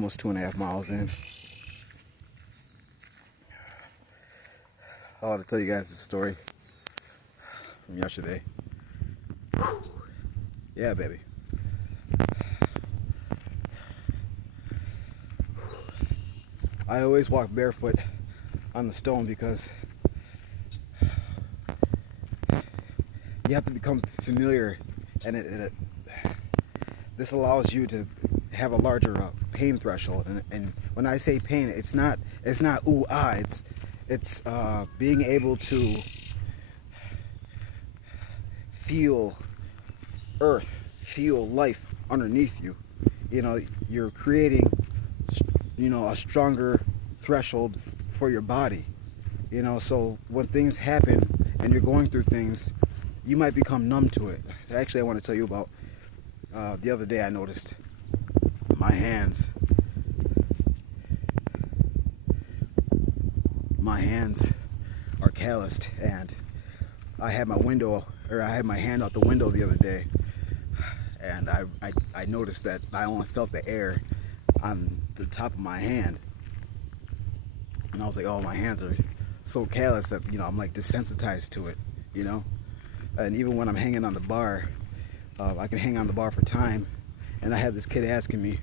almost 2.5 miles in. I want to tell you guys a story from yesterday. Yeah, baby. I always walk barefoot on the stone because you have to become familiar, and this allows you to have a larger pain threshold. And when I say pain, it's not ooh ah. It's being able to feel earth, feel life underneath you. You know, you're creating, a stronger threshold for your body. You know, so when things happen and you're going through things, you might become numb to it. Actually, I want to tell you about the other day I noticed my hands are calloused, and I had my hand out the window the other day, and I noticed that I only felt the air on the top of my hand, and I was like, oh, my hands are so callous that I'm like desensitized to it, and even when I'm hanging on the bar, I can hang on the bar for time, and I had this kid asking me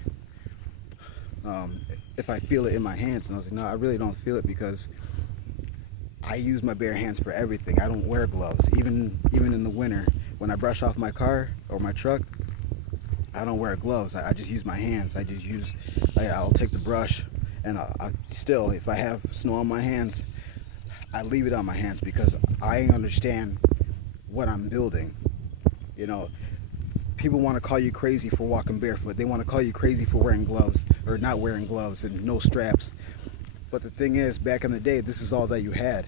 if I feel it in my hands, and I was like, no, I really don't feel it, because I use my bare hands for everything. I don't wear gloves, even in the winter. When I brush off my car or my truck, I don't wear gloves. I just use my hands. I'll take the brush, and I still, if I have snow on my hands, I leave it on my hands, because I understand what I'm building. People want to call you crazy for walking barefoot. They want to call you crazy for wearing gloves or not wearing gloves and no straps. But the thing is, back in the day, this is all that you had.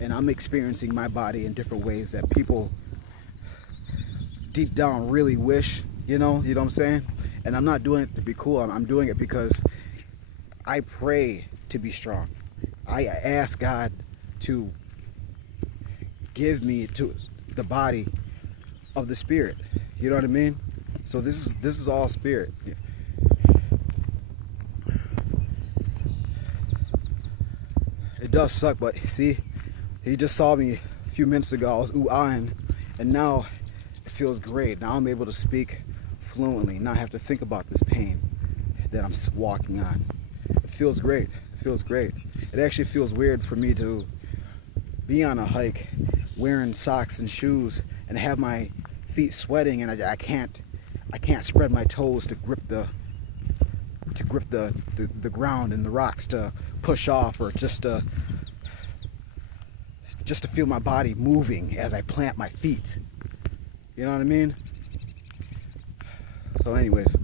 And I'm experiencing my body in different ways that people deep down really wish, you know what I'm saying? And I'm not doing it to be cool. I'm doing it because I pray to be strong. I ask God to give me to the body of the spirit. You know what I mean? So this is all spirit. It does suck, but see, he just saw me a few minutes ago. I was ooh-ahing, and now it feels great. Now I'm able to speak fluently, not have to think about this pain that I'm walking on. It feels great. It feels great. It actually feels weird for me to be on a hike wearing socks and shoes and have my feet sweating, and I can't spread my toes to grip the ground and the rocks to push off, or just to feel my body moving as I plant my feet. You know what I mean? So anyways,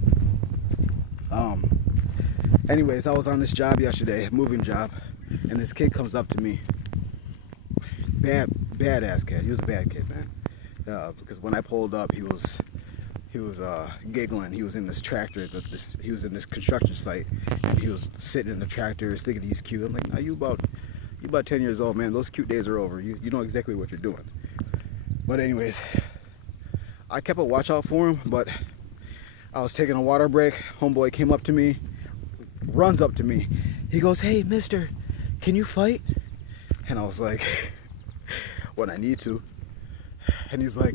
I was on this job yesterday, moving job, and this kid comes up to me. Badass kid. He was a bad kid, man. Because when I pulled up, he was giggling. He was in this tractor. He was in this construction site, and he was sitting in the tractor, thinking he's cute. I'm like, no, you about 10 years old, man. Those cute days are over. You know exactly what you're doing. But anyways, I kept a watch out for him. But I was taking a water break. Homeboy came up to me, runs up to me. He goes, "Hey, mister, can you fight?" And I was like, when I need to. And he's like,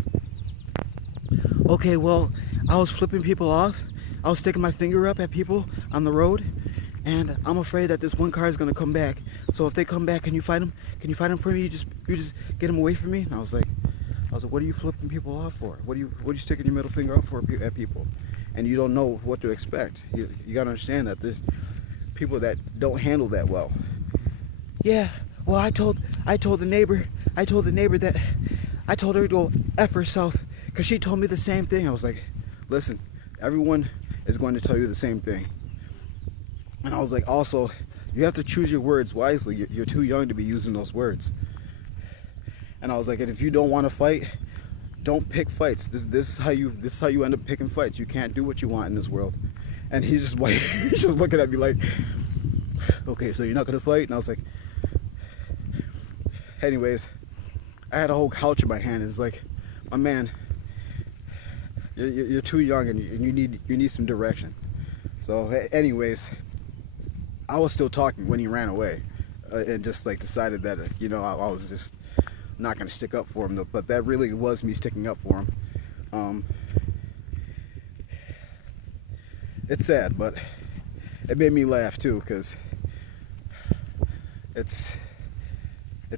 okay, well, I was flipping people off. I was sticking my finger up at people on the road, and I'm afraid that this one car is gonna come back. So if they come back, can you fight them? Can you fight them for me? You just get them away from me. And I was like, what are you flipping people off for? What are you sticking your middle finger up for at people? And you don't know what to expect. You gotta understand that there's people that don't handle that well. Yeah, well, I told the neighbor that I told her to go F herself, because she told me the same thing. I was like, listen, everyone is going to tell you the same thing. And I was like, also, you have to choose your words wisely. You're too young to be using those words. And I was like, and if you don't want to fight, don't pick fights. This is how you end up picking fights. You can't do what you want in this world. And he's just like, he's just looking at me like, okay, so you're not gonna fight? And I was like, anyways, I had a whole couch in my hand, and it's like, my man, you're too young, and you need some direction. So, anyways, I was still talking when he ran away, and just like decided that I was just not gonna stick up for him. Though, but that really was me sticking up for him. It's sad, but it made me laugh too, because it's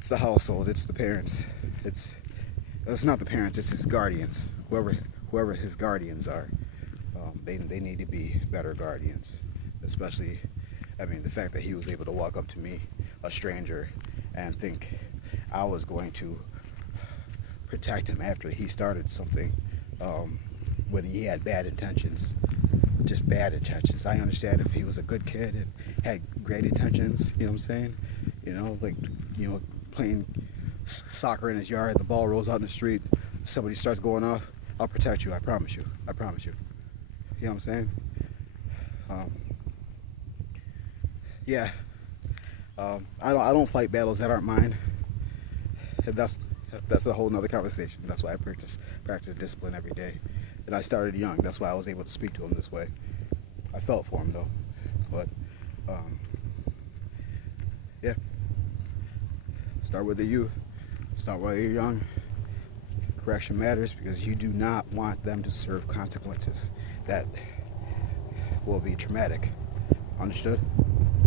the household, it's the parents, it's not the parents, it's his guardians, whoever his guardians are. They need to be better guardians, especially, I mean, the fact that he was able to walk up to me, a stranger, and think I was going to protect him after he started something, when he had bad intentions, just bad intentions. I understand if he was a good kid and had great intentions, you know what I'm saying? Like, playing soccer in his yard, the ball rolls out in the street, somebody starts going off, I'll protect you, I promise you. You know what I'm saying? Yeah. I don't fight battles that aren't mine. That's a whole nother conversation. That's why I practice discipline every day. And I started young. That's why I was able to speak to him this way. I felt for him though. But yeah. Start with the youth. Start while you're young. Correction matters, because you do not want them to serve consequences that will be traumatic. Understood?